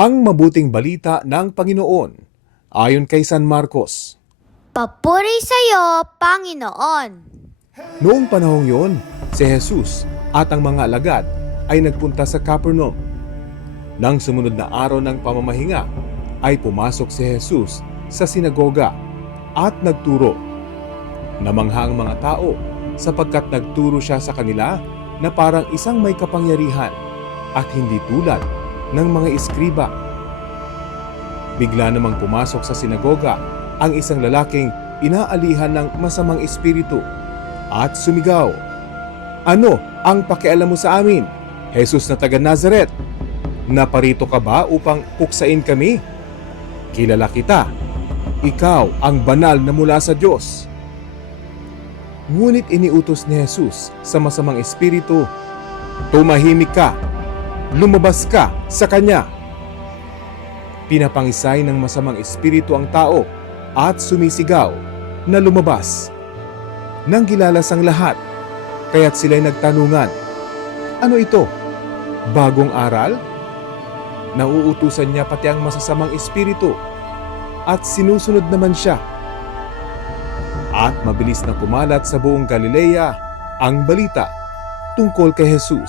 Ang mabuting balita ng Panginoon ayon kay San Marcos. Papuri sa'yo, Panginoon. Noong panahong yon, si Jesus at ang mga alagad ay nagpunta sa Capernaum. Nang sumunod na araw ng pamamahinga, ay pumasok si Jesus sa sinagoga at nagturo. Namangha ang mga tao sapagkat nagturo siya sa kanila na parang isang may kapangyarihan at hindi tulad ng mga iskriba. Bigla namang pumasok sa sinagoga ang isang lalaking inaalihan ng masamang espiritu at sumigaw. Ano ang pakialam mo sa amin, Jesus na taga Nazaret? Naparito ka ba upang puksain kami? Kilala kita. Ikaw ang banal na mula sa Diyos. Ngunit iniutos ni Jesus sa masamang espiritu, Tumahimik ka, lumabas ka sa kanya. Pinapangisay ng masamang espiritu ang tao at sumisigaw na lumabas. Nang gilalas ang lahat, kaya't sila'y nagtanungan, Ano ito? Bagong aral? Nauutusan niya pati ang masasamang espiritu at sinusunod naman siya. At mabilis na kumalat sa buong Galilea ang balita tungkol kay Jesus.